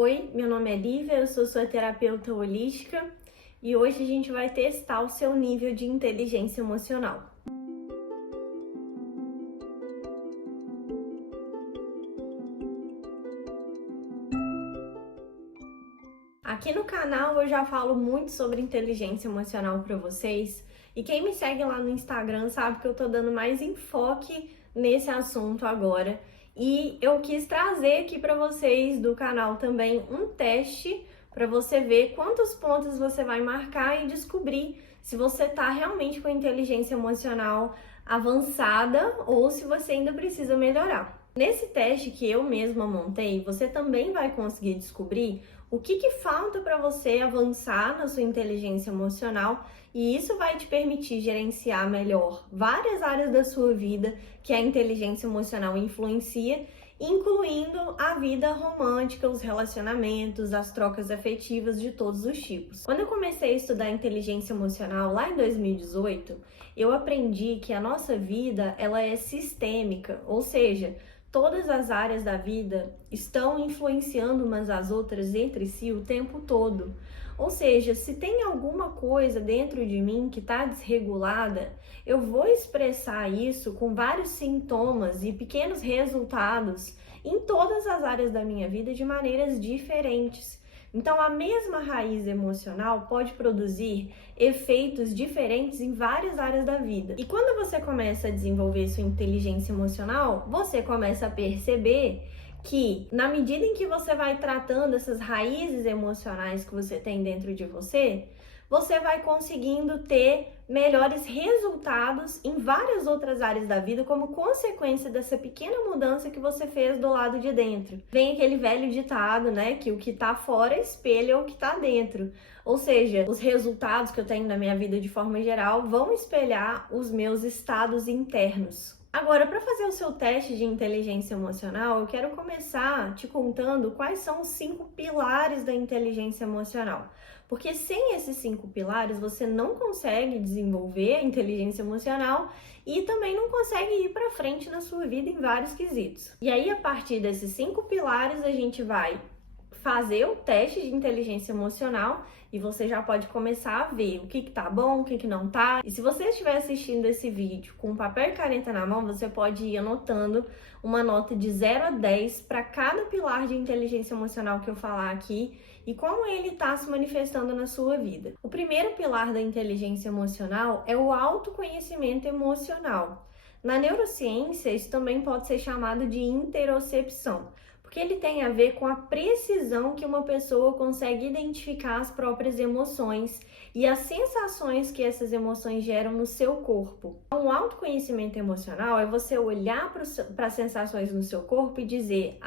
Oi, meu nome é Lívia, eu sou sua terapeuta holística e hoje a gente vai testar o seu nível de inteligência emocional. Aqui no canal eu já falo muito sobre inteligência emocional para vocês e quem me segue lá no Instagram sabe que eu tô dando mais enfoque nesse assunto agora. E eu quis trazer aqui para vocês do canal também um teste para você ver quantos pontos você vai marcar e descobrir se você está realmente com inteligência emocional avançada ou se você ainda precisa melhorar. Nesse teste que eu mesma montei, você também vai conseguir descobrir o que falta para você avançar na sua inteligência emocional e isso vai te permitir gerenciar melhor várias áreas da sua vida que a inteligência emocional influencia, incluindo a vida romântica, os relacionamentos, as trocas afetivas de todos os tipos. Quando eu comecei a estudar inteligência emocional lá em 2018, eu aprendi que a nossa vida ela é sistêmica, ou seja, todas as áreas da vida estão influenciando umas às outras entre si o tempo todo. Ou seja, se tem alguma coisa dentro de mim que está desregulada, eu vou expressar isso com vários sintomas e pequenos resultados em todas as áreas da minha vida de maneiras diferentes. Então, a mesma raiz emocional pode produzir efeitos diferentes em várias áreas da vida. E quando você começa a desenvolver sua inteligência emocional, você começa a perceber que, na medida em que você vai tratando essas raízes emocionais que você tem dentro de você, você vai conseguindo ter melhores resultados em várias outras áreas da vida como consequência dessa pequena mudança que você fez do lado de dentro. Vem aquele velho ditado, né, que o que tá fora espelha o que tá dentro. Ou seja, os resultados que eu tenho na minha vida de forma geral vão espelhar os meus estados internos. Agora, para fazer o seu teste de inteligência emocional, eu quero começar te contando quais são os 5 pilares da inteligência emocional. Porque sem esses 5 pilares, você não consegue desenvolver a inteligência emocional e também não consegue ir para frente na sua vida em vários quesitos. E aí, a partir desses 5 pilares, a gente vai fazer o teste de inteligência emocional e você já pode começar a ver o que tá bom, o que não tá. E se você estiver assistindo esse vídeo com papel e caneta na mão, você pode ir anotando uma nota de 0 a 10 para cada pilar de inteligência emocional que eu falar aqui e como ele está se manifestando na sua vida. O primeiro pilar da inteligência emocional é o autoconhecimento emocional. Na neurociência, isso também pode ser chamado de interocepção, porque ele tem a ver com a precisão que uma pessoa consegue identificar as próprias emoções e as sensações que essas emoções geram no seu corpo. Um autoconhecimento emocional é você olhar para as sensações no seu corpo e dizer: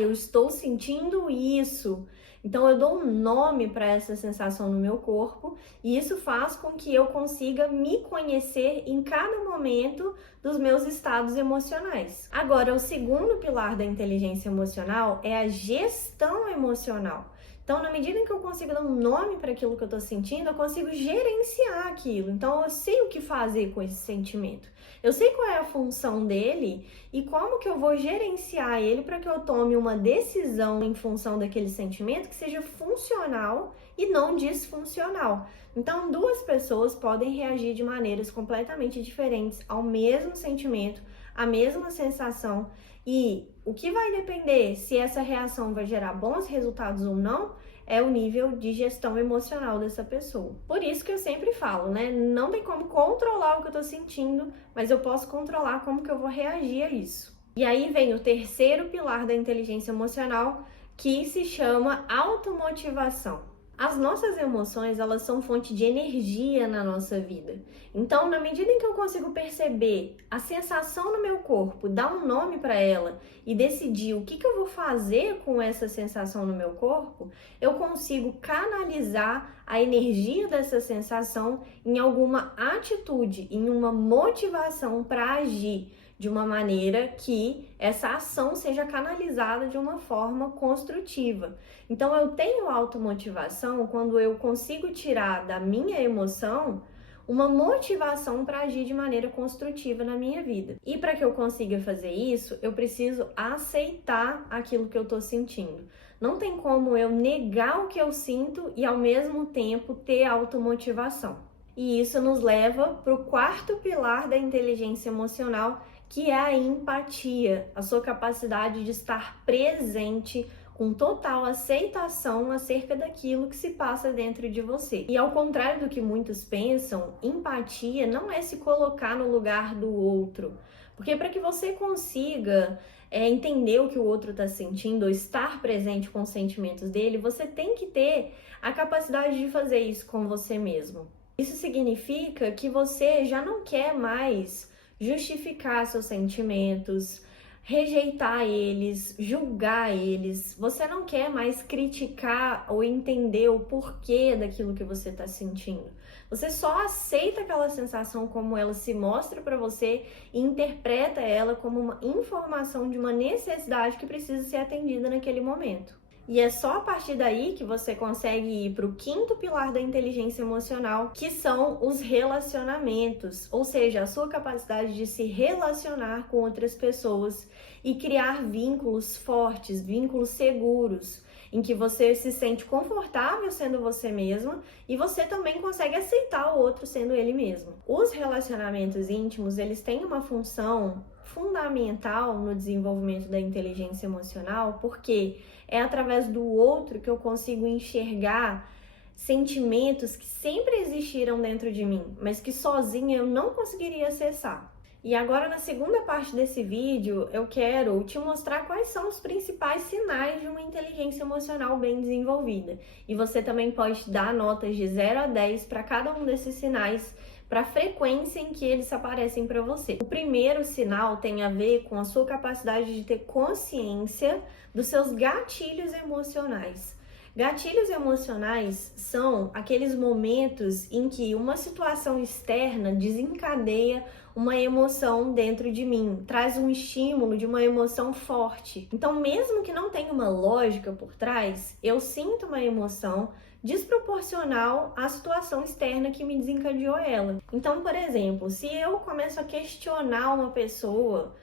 eu estou sentindo isso. Então eu dou um nome para essa sensação no meu corpo e isso faz com que eu consiga me conhecer em cada momento dos meus estados emocionais. Agora, o segundo pilar da inteligência emocional é a gestão emocional. Então, na medida em que eu consigo dar um nome para aquilo que eu estou sentindo, eu consigo gerenciar aquilo. Então, eu sei o que fazer com esse sentimento. Eu sei qual é a função dele e como que eu vou gerenciar ele para que eu tome uma decisão em função daquele sentimento que seja funcional e não disfuncional. Então, duas pessoas podem reagir de maneiras completamente diferentes ao mesmo sentimento, à mesma sensação. E o que vai depender se essa reação vai gerar bons resultados ou não é o nível de gestão emocional dessa pessoa. Por isso que eu sempre falo, né? Não tem como controlar o que eu tô sentindo, mas eu posso controlar como que eu vou reagir a isso. E aí vem o terceiro pilar da inteligência emocional, que se chama automotivação. As nossas emoções, elas são fonte de energia na nossa vida. Então, na medida em que eu consigo perceber a sensação no meu corpo, dar um nome para ela e decidir o que eu vou fazer com essa sensação no meu corpo, eu consigo canalizar a energia dessa sensação em alguma atitude, em uma motivação para agir de uma maneira que essa ação seja canalizada de uma forma construtiva. Então, eu tenho automotivação quando eu consigo tirar da minha emoção uma motivação para agir de maneira construtiva na minha vida. E para que eu consiga fazer isso, eu preciso aceitar aquilo que eu estou sentindo. Não tem como eu negar o que eu sinto e ao mesmo tempo ter automotivação. E isso nos leva para o quarto pilar da inteligência emocional, que é a empatia, a sua capacidade de estar presente com total aceitação acerca daquilo que se passa dentro de você. E ao contrário do que muitos pensam, empatia não é se colocar no lugar do outro, porque para que você consiga entender o que o outro está sentindo ou estar presente com os sentimentos dele, você tem que ter a capacidade de fazer isso com você mesmo. Isso significa que você já não quer mais justificar seus sentimentos, rejeitar eles, julgar eles. Você não quer mais criticar ou entender o porquê daquilo que você está sentindo. Você só aceita aquela sensação como ela se mostra para você e interpreta ela como uma informação de uma necessidade que precisa ser atendida naquele momento. E é só a partir daí que você consegue ir para o quinto pilar da inteligência emocional, que são os relacionamentos, ou seja, a sua capacidade de se relacionar com outras pessoas e criar vínculos fortes, vínculos seguros, em que você se sente confortável sendo você mesma e você também consegue aceitar o outro sendo ele mesmo. Os relacionamentos íntimos, eles têm uma função fundamental no desenvolvimento da inteligência emocional, porque é através do outro que eu consigo enxergar sentimentos que sempre existiram dentro de mim, mas que sozinha eu não conseguiria acessar. E agora, na segunda parte desse vídeo, eu quero te mostrar quais são os principais sinais de uma inteligência emocional bem desenvolvida. E você também pode dar notas de 0 a 10 para cada um desses sinais, para a frequência em que eles aparecem para você. O primeiro sinal tem a ver com a sua capacidade de ter consciência dos seus gatilhos emocionais. Gatilhos emocionais são aqueles momentos em que uma situação externa desencadeia uma emoção dentro de mim, traz um estímulo de uma emoção forte. Então, mesmo que não tenha uma lógica por trás, eu sinto uma emoção desproporcional à situação externa que me desencadeou ela. Então, por exemplo, se eu começo a questionar uma pessoa,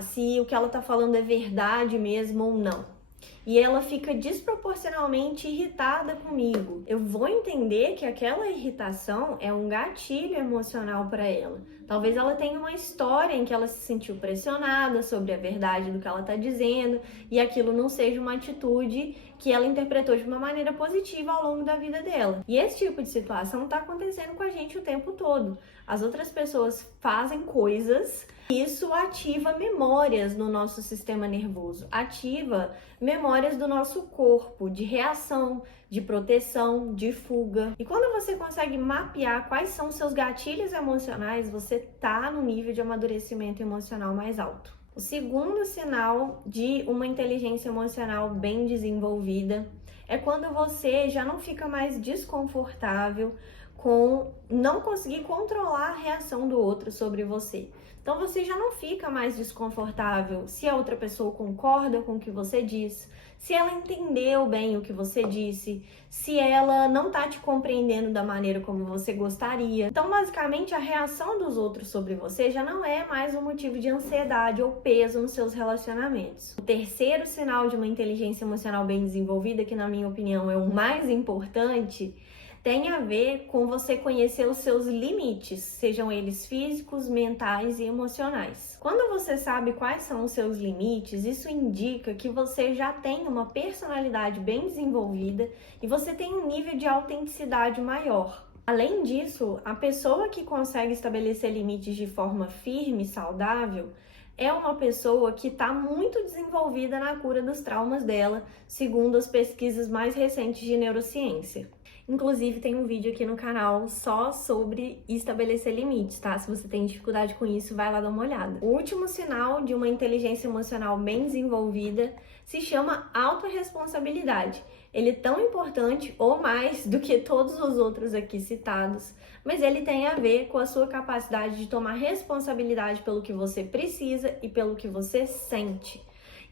se o que ela está falando é verdade mesmo ou não, e ela fica desproporcionalmente irritada comigo, eu vou entender que aquela irritação é um gatilho emocional para ela. Talvez ela tenha uma história em que ela se sentiu pressionada sobre a verdade do que ela está dizendo e aquilo não seja uma atitude que ela interpretou de uma maneira positiva ao longo da vida dela. E esse tipo de situação está acontecendo com a gente o tempo todo. As outras pessoas fazem coisas e isso ativa memórias no nosso sistema nervoso, ativa memórias do nosso corpo, de reação, de proteção, de fuga. E quando você consegue mapear quais são os seus gatilhos emocionais, você tá no nível de amadurecimento emocional mais alto. O segundo sinal de uma inteligência emocional bem desenvolvida é quando você já não fica mais desconfortável com não conseguir controlar a reação do outro sobre você. Então você já não fica mais desconfortável se a outra pessoa concorda com o que você diz, se ela entendeu bem o que você disse, se ela não tá te compreendendo da maneira como você gostaria. Então, basicamente, a reação dos outros sobre você já não é mais um motivo de ansiedade ou peso nos seus relacionamentos. O terceiro sinal de uma inteligência emocional bem desenvolvida, que na minha opinião é o mais importante, tem a ver com você conhecer os seus limites, sejam eles físicos, mentais e emocionais. Quando você sabe quais são os seus limites, isso indica que você já tem uma personalidade bem desenvolvida e você tem um nível de autenticidade maior. Além disso, a pessoa que consegue estabelecer limites de forma firme e saudável é uma pessoa que está muito desenvolvida na cura dos traumas dela, segundo as pesquisas mais recentes de neurociência. Inclusive, tem um vídeo aqui no canal só sobre estabelecer limites, tá? Se você tem dificuldade com isso, vai lá dar uma olhada. O último sinal de uma inteligência emocional bem desenvolvida se chama autorresponsabilidade. Ele é tão importante ou mais do que todos os outros aqui citados, mas ele tem a ver com a sua capacidade de tomar responsabilidade pelo que você precisa e pelo que você sente.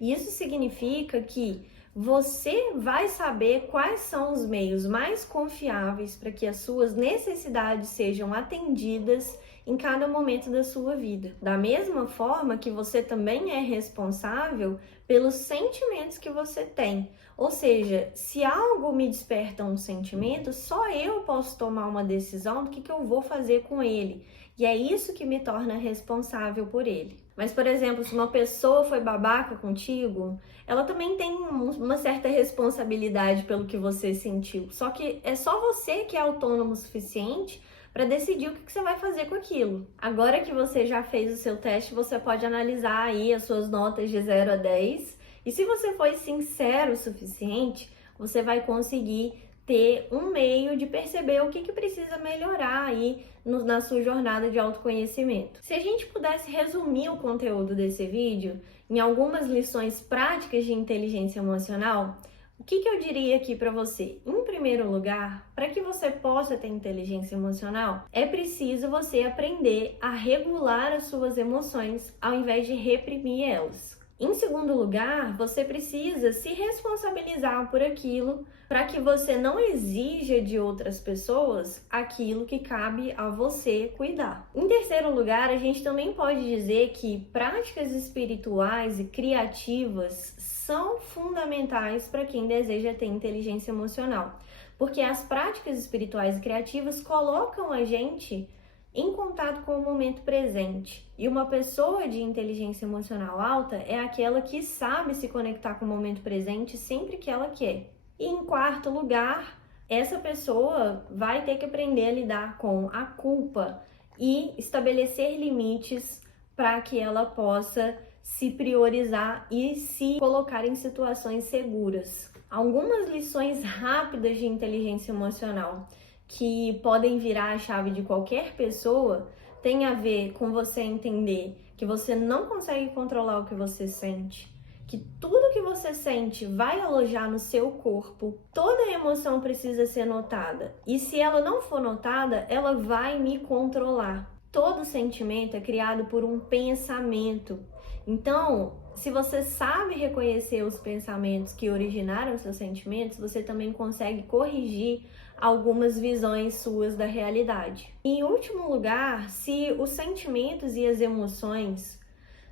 E isso significa que você vai saber quais são os meios mais confiáveis para que as suas necessidades sejam atendidas em cada momento da sua vida. Da mesma forma que você também é responsável pelos sentimentos que você tem. Ou seja, se algo me desperta um sentimento, só eu posso tomar uma decisão do que eu vou fazer com ele. E é isso que me torna responsável por ele. Mas, por exemplo, se uma pessoa foi babaca contigo, ela também tem uma certa responsabilidade pelo que você sentiu. Só que é só você que é autônomo o suficiente para decidir o que você vai fazer com aquilo. Agora que você já fez o seu teste, você pode analisar aí as suas notas de 0 a 10. E se você foi sincero o suficiente, você vai conseguir ter um meio de perceber o que precisa melhorar aí na sua jornada de autoconhecimento. Se a gente pudesse resumir o conteúdo desse vídeo em algumas lições práticas de inteligência emocional, o que eu diria aqui para você? Em primeiro lugar, para que você possa ter inteligência emocional, é preciso você aprender a regular as suas emoções ao invés de reprimir elas. Em segundo lugar, você precisa se responsabilizar por aquilo para que você não exija de outras pessoas aquilo que cabe a você cuidar. Em terceiro lugar, a gente também pode dizer que práticas espirituais e criativas são fundamentais para quem deseja ter inteligência emocional, porque as práticas espirituais e criativas colocam a gente em contato com o momento presente. E uma pessoa de inteligência emocional alta é aquela que sabe se conectar com o momento presente sempre que ela quer. E em quarto lugar, essa pessoa vai ter que aprender a lidar com a culpa e estabelecer limites para que ela possa se priorizar e se colocar em situações seguras. Algumas lições rápidas de inteligência emocional que podem virar a chave de qualquer pessoa, tem a ver com você entender que você não consegue controlar o que você sente, que tudo que você sente vai alojar no seu corpo, toda emoção precisa ser notada, e se ela não for notada, ela vai me controlar. Todo sentimento é criado por um pensamento. Então, se você sabe reconhecer os pensamentos que originaram seus sentimentos, você também consegue corrigir algumas visões suas da realidade. Em último lugar, se os sentimentos e as emoções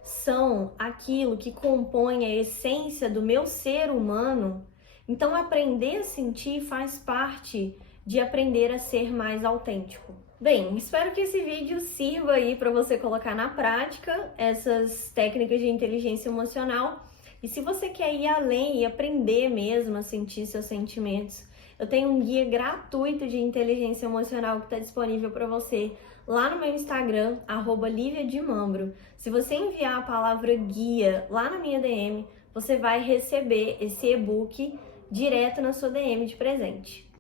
são aquilo que compõe a essência do meu ser humano, então aprender a sentir faz parte de aprender a ser mais autêntico. Bem, espero que esse vídeo sirva aí para você colocar na prática essas técnicas de inteligência emocional. E se você quer ir além e aprender mesmo a sentir seus sentimentos, eu tenho um guia gratuito de inteligência emocional que está disponível para você lá no meu Instagram, @liviademambro. Se você enviar a palavra guia lá na minha DM, você vai receber esse e-book direto na sua DM de presente.